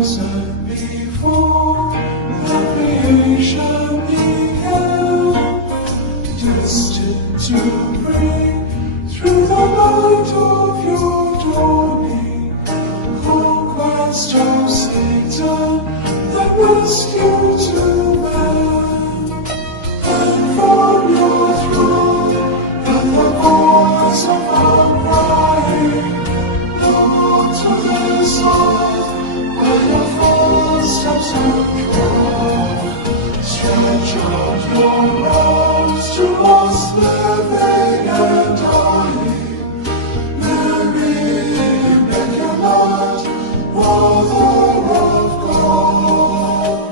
chosen before the creation began, destined to bring through the light of your dawning conquest of Satan and rescue to man. And from your throne, at the voice of our crying, Lord, to this earth, where your footsteps have trod, stretch out your arms to us living and dying, Mary, Immaculate, Mother of God.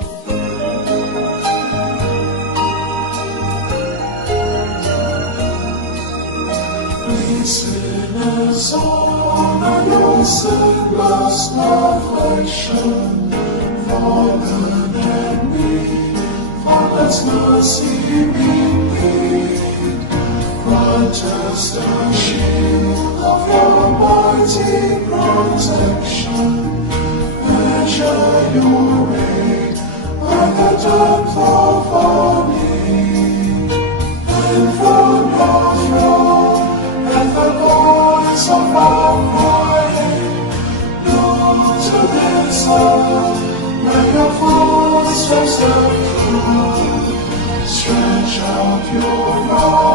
We sinners all and your sinless affliction, fallen and weak, for let mercy be plead. Grant us the shield of your mighty protection, measure your aid by the depth of our need, and from your throne, at the voice of our crying, Lord, to this earth, where your footsteps have trod, stretch out your right